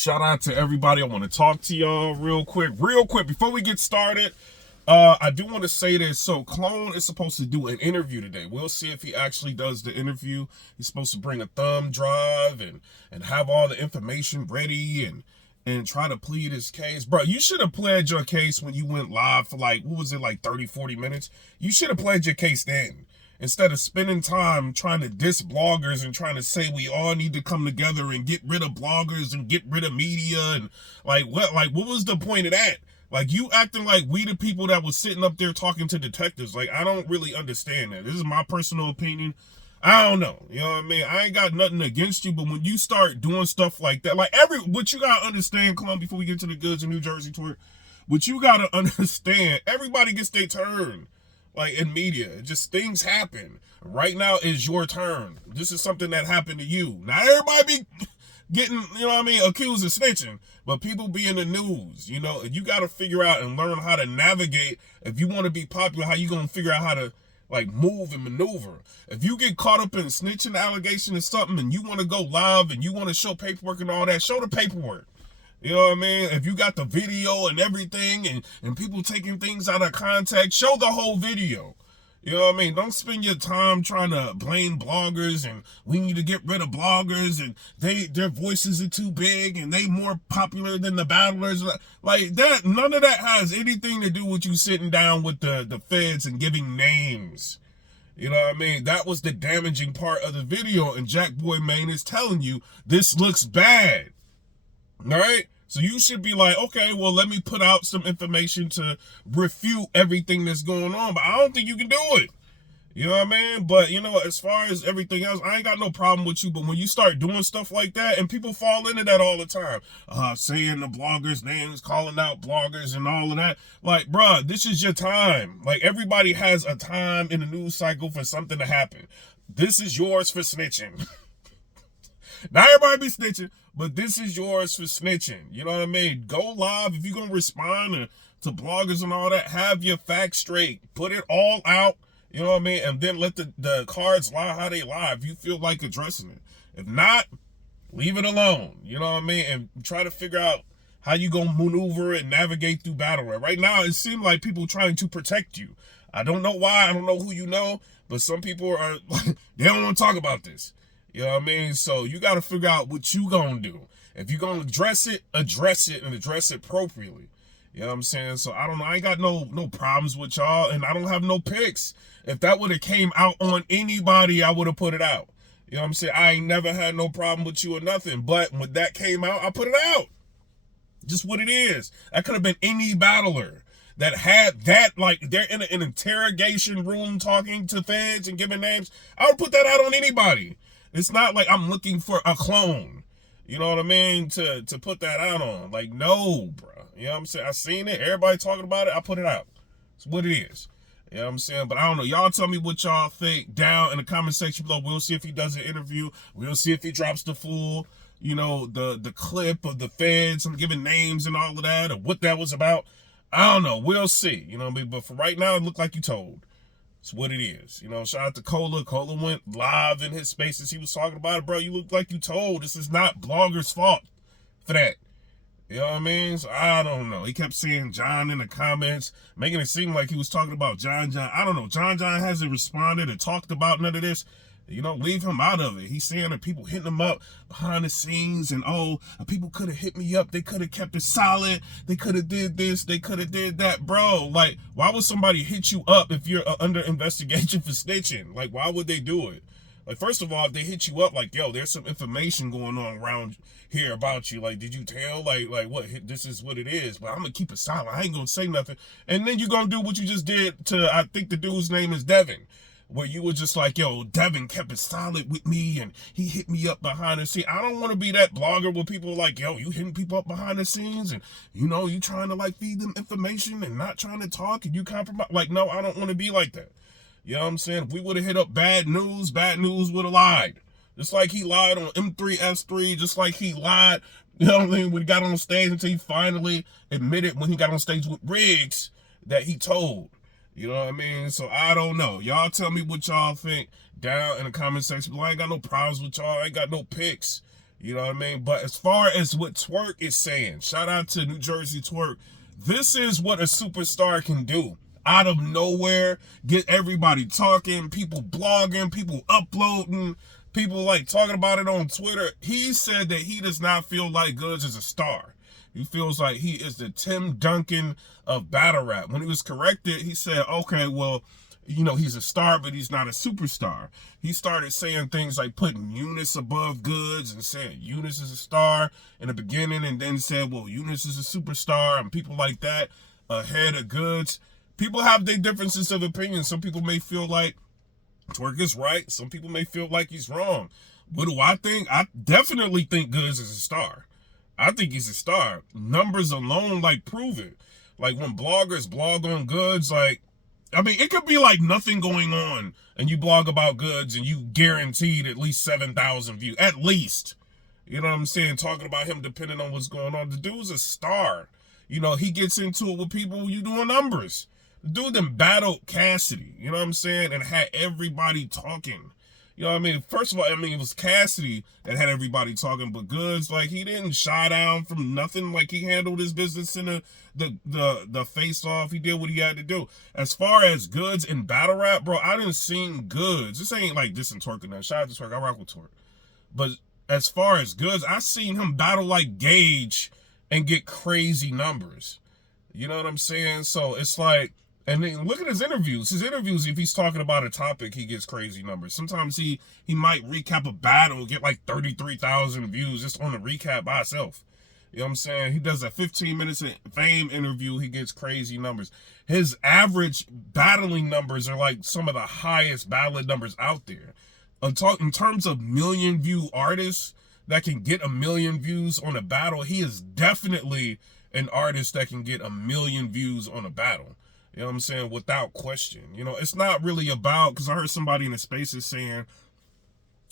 Shout out to everybody. I want to talk to y'all real quick before we get started. I do want to say this. So Clone is supposed to do an interview today. We'll see if he actually does the interview. He's supposed to bring a thumb drive and have all the information ready and try to plead his case. Bro, you should have pled your case when you went live for like, what was it, like 30, 40 minutes? You should have pled your case then. Instead of spending time trying to diss bloggers and trying to say we all need to come together and get rid of bloggers and get rid of media and what was the point of that? Like, you acting like we the people that was sitting up there talking to detectives. Like, I don't really understand that. This is my personal opinion. I don't know. You know what I mean? I ain't got nothing against you, but when you start doing stuff like that, like what you gotta understand, Clone, before we get to the goods and New Jersey twerk, what you gotta understand, everybody gets their turn. Like, in media, just things happen. Right now is your turn. This is something that happened to you. Not everybody be getting, you know what I mean, accused of snitching, but people be in the news, you know. You got to figure out and learn how to navigate. If you want to be popular, how you going to figure out how to, like, move and maneuver. If you get caught up in snitching allegation or something and you want to go live and you want to show paperwork and all that, show the paperwork. You know what I mean? If you got the video and everything and people taking things out of context, show the whole video. You know what I mean? Don't spend your time trying to blame bloggers and we need to get rid of bloggers and their voices are too big and they more popular than the battlers. Like that, none of that has anything to do with you sitting down with the feds and giving names. You know what I mean? That was the damaging part of the video, and Jack Boy Main is telling you this looks bad. All right? So you should be like, okay, well, let me put out some information to refute everything that's going on. But I don't think you can do it. You know what I mean? But, you know, as far as everything else, I ain't got no problem with you. But when you start doing stuff like that, and people fall into that all the time, saying the bloggers' names, calling out bloggers and all of that. Like, bruh, this is your time. Like, everybody has a time in the news cycle for something to happen. This is yours for snitching. Not everybody be snitching, but this is yours for snitching. You know what I mean? Go live. If you're going to respond to bloggers and all that, have your facts straight. Put it all out, you know what I mean? And then let the cards lie how they lie if you feel like addressing it. If not, leave it alone, you know what I mean? And try to figure out how you going to maneuver and navigate through battle. Right now, it seems like people trying to protect you. I don't know why. I don't know who you know, but some people are, they don't want to talk about this. You know what I mean? So you got to figure out what you gonna do. If you gonna address it and address it appropriately. You know what I'm saying? So I don't know. I ain't got no problems with y'all, and I don't have no picks. If that would have came out on anybody, I would have put it out. You know what I'm saying? I ain't never had no problem with you or nothing. But when that came out, I put it out. Just what it is. That could have been any battler that had that, like, they're in an interrogation room talking to feds and giving names. I would put that out on anybody. It's not like I'm looking for a clone, you know what I mean, to put that out on. Like, no, bro. You know what I'm saying? I seen it. Everybody talking about it. I put it out. It's what it is. You know what I'm saying? But I don't know. Y'all tell me what y'all think down in the comment section below. We'll see if he does an interview. We'll see if he drops the full, you know, the clip of the feds and giving names and all of that, or what that was about. I don't know. We'll see. You know what I mean? But for right now, it looked like you told. It's what it is. You know, shout out to Cola. Cola went live in his spaces. He was talking about it, bro. You look like you told. This is not bloggers' fault for that. You know what I mean? So I don't know. He kept saying John in the comments, making it seem like he was talking about John. I don't know. John hasn't responded or talked about none of this. You know, leave him out of it. He's saying that people hitting him up behind the scenes and, people could have hit me up. They could have kept it solid. They could have did this. They could have did that. Bro, like, why would somebody hit you up if you're under investigation for snitching? Like, why would they do it? Like, first of all, if they hit you up, like, yo, there's some information going on around here about you. Like, did you tell? Like what? This is what it is. But I'm going to keep it silent. I ain't going to say nothing. And then you're going to do what you just did to, I think the dude's name is Devin, where you were just like, yo, Devin kept it solid with me and he hit me up behind the scenes. I don't want to be that blogger where people are like, yo, you hitting people up behind the scenes and, you know, you trying to, like, feed them information and not trying to talk and you compromise. Like, no, I don't want to be like that. You know what I'm saying? If we would have hit up bad news would have lied. Just like he lied on M3S3, just like he lied, you know what I mean, when he got on stage until he finally admitted when he got on stage with Riggs that he told. You know what I mean? So I don't know. Y'all tell me what y'all think down in the comment section below. I ain't got no problems with y'all. I ain't got no picks. You know what I mean? But as far as what Twork is saying, shout out to New Jersey Twork. This is what a superstar can do. Out of nowhere, get everybody talking, people blogging, people uploading, people like talking about it on Twitter. He said that he does not feel like GOODZ is a star. He feels like he is the Tim Duncan of battle rap. When he was corrected, he said, okay, well, you know, he's a star, but he's not a superstar. He started saying things like putting Eunice above GOODZ and saying Eunice is a star in the beginning, and then said, well, Eunice is a superstar, and people like that ahead of GOODZ. People have their differences of opinion. Some people may feel like Twork is right. Some people may feel like he's wrong. What do I think? I definitely think GOODZ is a star. I think he's a star. Numbers alone, like, prove it. Like, when bloggers blog on GOODZ, like, I mean, it could be like nothing going on, and you blog about GOODZ, and you guaranteed at least 7,000 views. At least. You know what I'm saying? Talking about him depending on what's going on. The dude's a star. You know, he gets into it with people, you doing numbers. The dude then battled Cassidy, you know what I'm saying, and had everybody talking. You know what I mean? First of all, I mean, it was Cassidy that had everybody talking, but GOODZ, like, he didn't shy down from nothing. Like, he handled his business in the face-off. He did what he had to do. As far as GOODZ in battle rap, bro, I didn't seen GOODZ. This ain't like this and Twork and that. Shout out to Twork. I rock with Twork. But as far as GOODZ, I seen him battle like Gage and get crazy numbers. You know what I'm saying? So it's like, and then look at his interviews. His interviews, if he's talking about a topic, he gets crazy numbers. Sometimes he might recap a battle, get like 33,000 views just on the recap by itself. You know what I'm saying? He does a 15 minutes of fame interview, he gets crazy numbers. His average battling numbers are like some of the highest battling numbers out there. In terms of million view artists that can get 1 million views on a battle, he is definitely an artist that can get 1 million views on a battle. You know what I'm saying? Without question. You know, it's not really about, because I heard somebody in the spaces saying,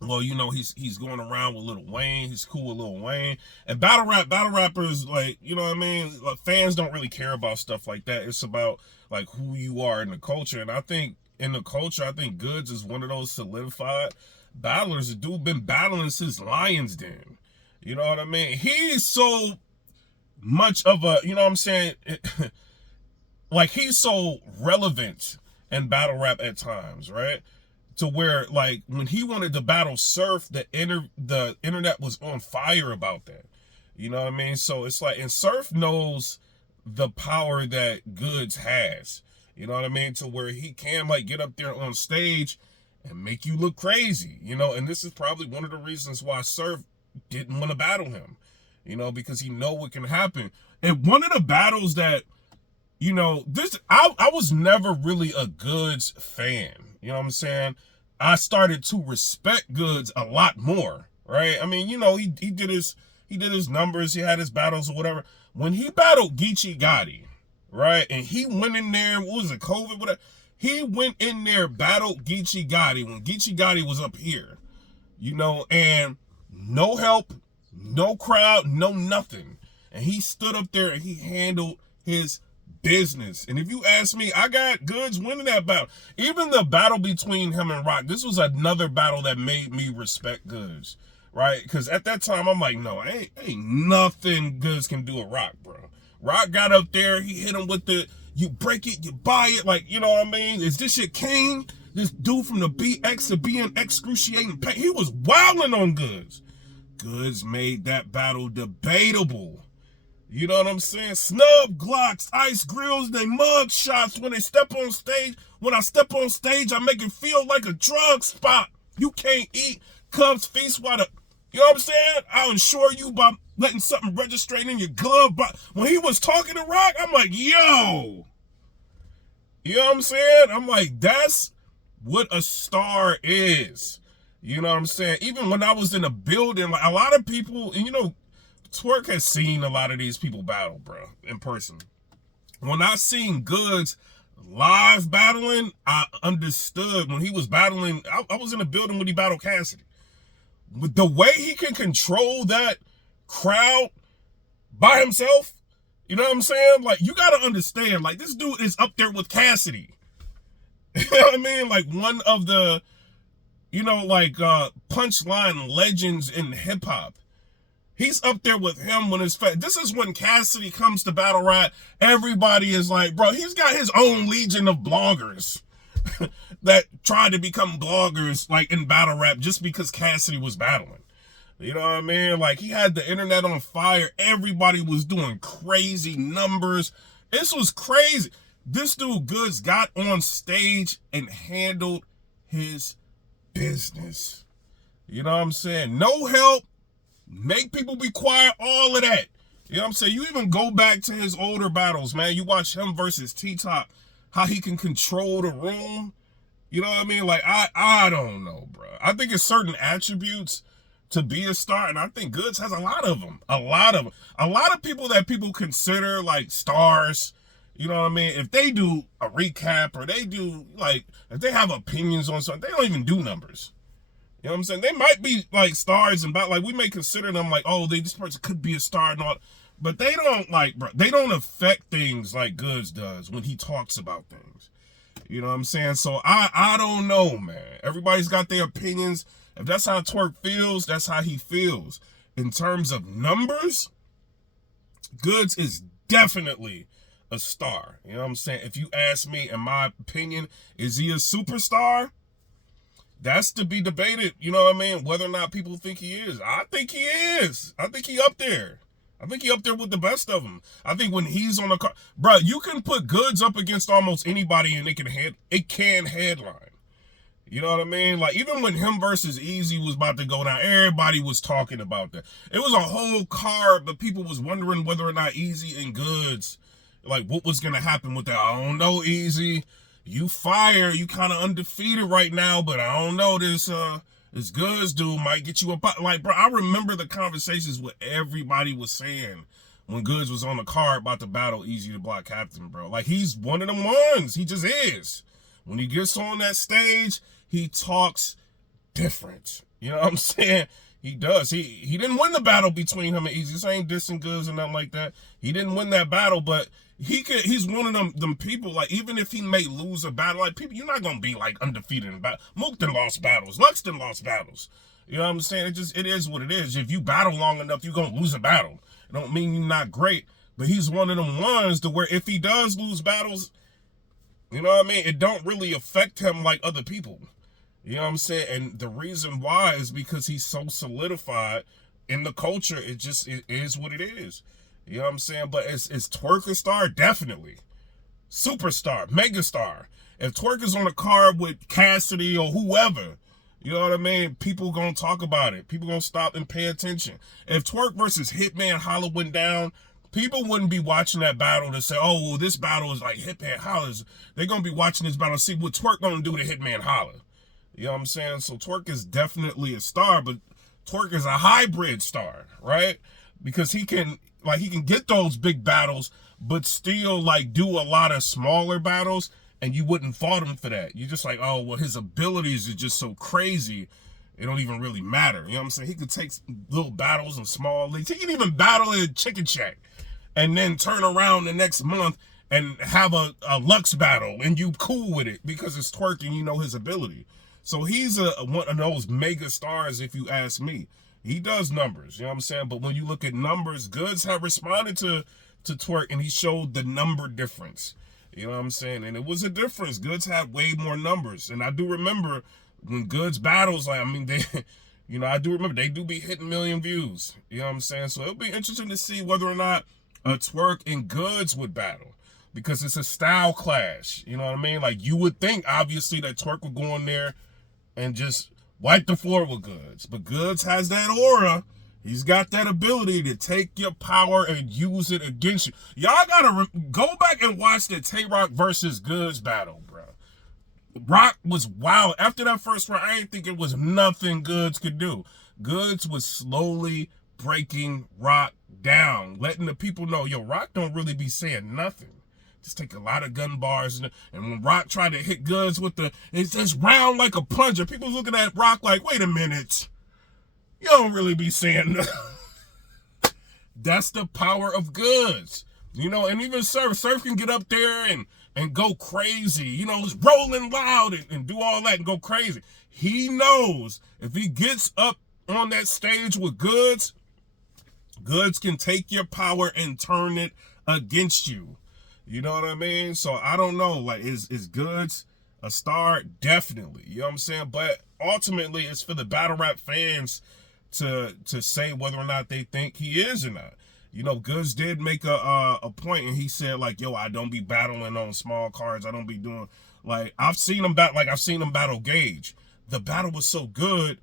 well, you know, he's going around with Lil Wayne. He's cool with Lil Wayne. And battle rappers, like, you know what I mean? Like, fans don't really care about stuff like that. It's about, like, who you are in the culture. And I think in the culture, I think GOODZ is one of those solidified battlers. The dude been battling since Lion's Den. You know what I mean? He's so much of a, you know what I'm saying? Like, he's so relevant in battle rap at times, right? To where, like, when he wanted to battle Surf, the internet was on fire about that. You know what I mean? So it's like, and Surf knows the power that GOODZ has. You know what I mean? To where he can, like, get up there on stage and make you look crazy. You know, and this is probably one of the reasons why Surf didn't want to battle him. You know, because he know what can happen. And one of the battles that, you know, I was never really a GOODZ fan. You know what I'm saying? I started to respect GOODZ a lot more, right? I mean, you know, he did his numbers, he had his battles or whatever. When he battled Geechee Gotti, right? And he went in there, what was it, COVID, whatever? He went in there, battled Geechee Gotti when Geechee Gotti was up here, you know, and no help, no crowd, no nothing. And he stood up there and he handled his business. And if you ask me, I got GOODZ winning that battle. Even the battle between him and Rock, this was another battle that made me respect GOODZ, right? Because at that time, I'm like, no, ain't nothing GOODZ can do with Rock, bro. Rock got up there, he hit him with the, you break it, you buy it, like, you know what I mean? Is this shit King? This dude from the BX to being excruciating pain, he was wilding on GOODZ. GOODZ made that battle debatable. You know what I'm saying? Snub Glocks, ice grills, they mug shots when they step on stage. When I step on stage, I make it feel like a drug spot. You can't eat Cubs feast while the, you know what I'm saying? I'll insure you by letting something register in your glove. But when he was talking to Rock, I'm like, yo. You know what I'm saying? I'm like, that's what a star is. You know what I'm saying? Even when I was in a building, like a lot of people, and you know, Twork has seen a lot of these people battle, bro, in person. When I seen GOODZ live battling, I understood when he was battling. I was in a building when he battled Cassidy. With the way he can control that crowd by himself, you know what I'm saying? Like, you got to understand, like, this dude is up there with Cassidy. You know what I mean? Like, one of the, you know, like, punchline legends in hip-hop. He's up there with him when it's this is when Cassidy comes to battle rap. Everybody is like, bro, he's got his own legion of bloggers that tried to become bloggers like in battle rap just because Cassidy was battling. You know what I mean? Like, he had the internet on fire. Everybody was doing crazy numbers. This was crazy. This dude GOODZ got on stage and handled his business. You know what I'm saying? No help. Make people be quiet. All of that. You know what I'm saying? You even go back to his older battles, man. You watch him versus T-Top, how he can control the room. You know what I mean? Like, I don't know, bro. I think it's certain attributes to be a star, and I think GOODZ has a lot of them. A lot of people that people consider like stars. You know what I mean? If they do a recap or they do like, if they have opinions on something, they don't even do numbers. You know what I'm saying? They might be like stars and like we may consider them like, oh, this person could be a star and all, but they don't like, bro, they don't affect things like GOODZ does when he talks about things. You know what I'm saying? So I don't know, man. Everybody's got their opinions. If that's how Twork feels, that's how he feels. In terms of numbers, GOODZ is definitely a star. You know what I'm saying? If you ask me, in my opinion, is he a superstar? That's to be debated, you know what I mean? Whether or not people think he is. I think he is. I think he up there. I think he up there with the best of them. I think when he's on the car, bro, you can put GOODZ up against almost anybody and it can headline. You know what I mean? Like, even when him versus Easy was about to go down, everybody was talking about that. It was a whole card, but people was wondering whether or not Easy and GOODZ, like, what was going to happen with that. I don't know, Easy. You fire. You kind of undefeated right now, but I don't know, this GOODZ dude might get you up. Like, bro, I remember the conversations what everybody was saying when GOODZ was on the card about to battle Easy the Block Captain, bro. Like, he's one of them ones. He just is. When he gets on that stage, he talks different. You know what I'm saying? He does. He didn't win the battle between him and Easy. This ain't dissing GOODZ and nothing like that. He didn't win that battle, but he's one of them people, like, even if he may lose a battle, like, people, you're not gonna be like undefeated in battle. Mook done lost battles. Lux done lost battles. You know what I'm saying? It is what it is. If you battle long enough, you're gonna lose a battle. It don't mean you're not great, but he's one of them ones to where if he does lose battles, you know what I mean, it don't really affect him like other people. You know what I'm saying? And the reason why is because he's so solidified in the culture. It is what it is. You know what I'm saying? But is Twork a star? Definitely. Superstar, megastar. If Twork is on a card with Cassidy or whoever, you know what I mean? People gonna talk about it. People gonna stop and pay attention. If Twork versus Hitman Holla went down, people wouldn't be watching that battle to say, oh, well, this battle is like Hitman Holla's. They're gonna be watching this battle to see what Twork gonna do to Hitman Holla. You know what I'm saying? So Twork is definitely a star, but Twork is a hybrid star, right? Because he can get those big battles, but still like do a lot of smaller battles, and you wouldn't fault him for that. You're just like, oh, well, his abilities are just so crazy, it don't even really matter. You know what I'm saying? He could take little battles in small leagues. He can even battle in a Chicken Shack and then turn around the next month and have a Lux battle, and you cool with it because it's Twork and you know his ability. So he's one of those mega stars, if you ask me. He does numbers, you know what I'm saying? But when you look at numbers, GOODZ have responded to Twork, and he showed the number difference. You know what I'm saying? And it was a difference. GOODZ had way more numbers. And I do remember when GOODZ battles, like, I mean, they, you know, I do remember they do be hitting 1 million views. You know what I'm saying? So it'll be interesting to see whether or not Twork and GOODZ would battle, because it's a style clash. You know what I mean? Like, you would think, obviously, that Twork would go in there and just wipe the floor with GOODZ. But GOODZ has that aura. He's got that ability to take your power and use it against you. Y'all gotta go back and watch the Tay-Rock versus GOODZ battle, bro. Rock was wild. After that first round, I didn't think it was nothing GOODZ could do. GOODZ was slowly breaking Rock down, letting the people know, yo, Rock don't really be saying nothing. Just take a lot of gun bars. And when Rock tried to hit GOODZ with it's just round like a plunger. People looking at Rock like, wait a minute. You don't really be saying nothing. That's the power of GOODZ. You know, and even Surf can get up there and go crazy. You know, it's rolling loud and do all that and go crazy. He knows if he gets up on that stage with GOODZ, GOODZ can take your power and turn it against you. You know what I mean? So I don't know. Like, is GOODZ a star? Definitely. You know what I'm saying? But ultimately, it's for the battle rap fans to say whether or not they think he is or not. You know, GOODZ did make a point, and he said, like, yo, I don't be battling on small cards. I don't be doing, like, I've seen him battle Gage. The battle was so good,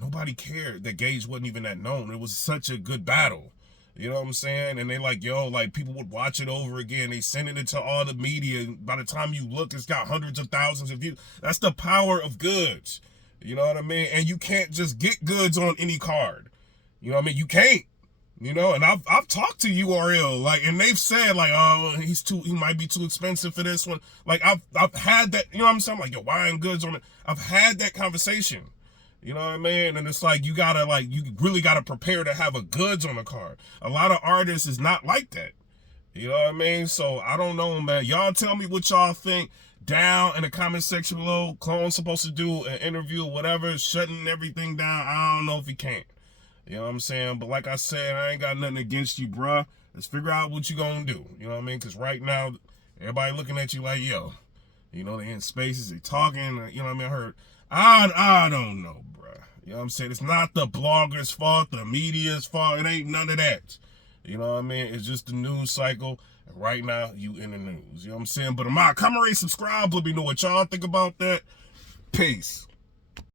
nobody cared that Gage wasn't even that known. It was such a good battle. You know what I'm saying? And they like, yo, like, people would watch it over again. They sending it to all the media. And by the time you look, it's got hundreds of thousands of views. That's the power of GOODZ. You know what I mean? And you can't just get GOODZ on any card. You know what I mean? You can't. You know, and I've talked to URL, like, and they've said, like, oh, he might be too expensive for this one. Like, I've had that, you know what I'm saying? Like, yo, why ain't GOODZ on it? I've had that conversation. You know what I mean? And it's like, you really gotta prepare to have a GOODZ on the card. A lot of artists is not like that. You know what I mean? So I don't know, man. Y'all tell me what y'all think down in the comment section below. Clone's supposed to do an interview or whatever, shutting everything down. I don't know if he can. You know what I'm saying? But like I said, I ain't got nothing against you, bruh. Let's figure out what you gonna do. You know what I mean? Because right now, everybody looking at you like, yo, you know, they in spaces, they talking, you know what I mean? I don't know, bruh. You know what I'm saying? It's not the blogger's fault, the media's fault. It ain't none of that. You know what I mean? It's just the news cycle. And right now, you in the news. You know what I'm saying? But comment, rate, subscribe. Let me know what y'all think about that. Peace.